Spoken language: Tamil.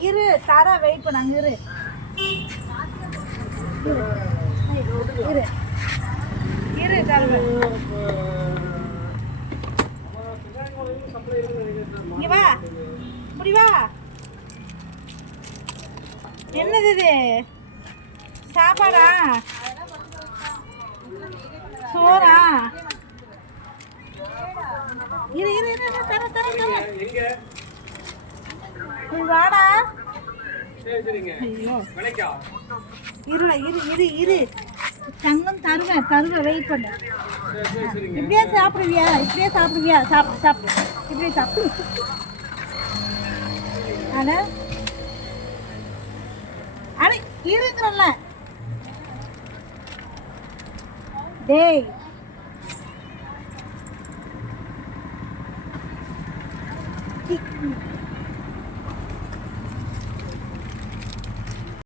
இரு தர வெயிட் பண்ணாங்க இரு இரு இரு தர இங்க வா இப்படி வா என்னது இது சாப்பாடா சோறா இரு இரு இரு தர தர தர நீ வாடா ஐயோ இருடா இரு இரு இரு தங்கம் தருவேன் வெயிட் பண்ணு இப்படியே சாப்பிடுவியா சாப்பிடு இப்படியே சாப்பிடு அட அட இருங்கறல்ல டேய்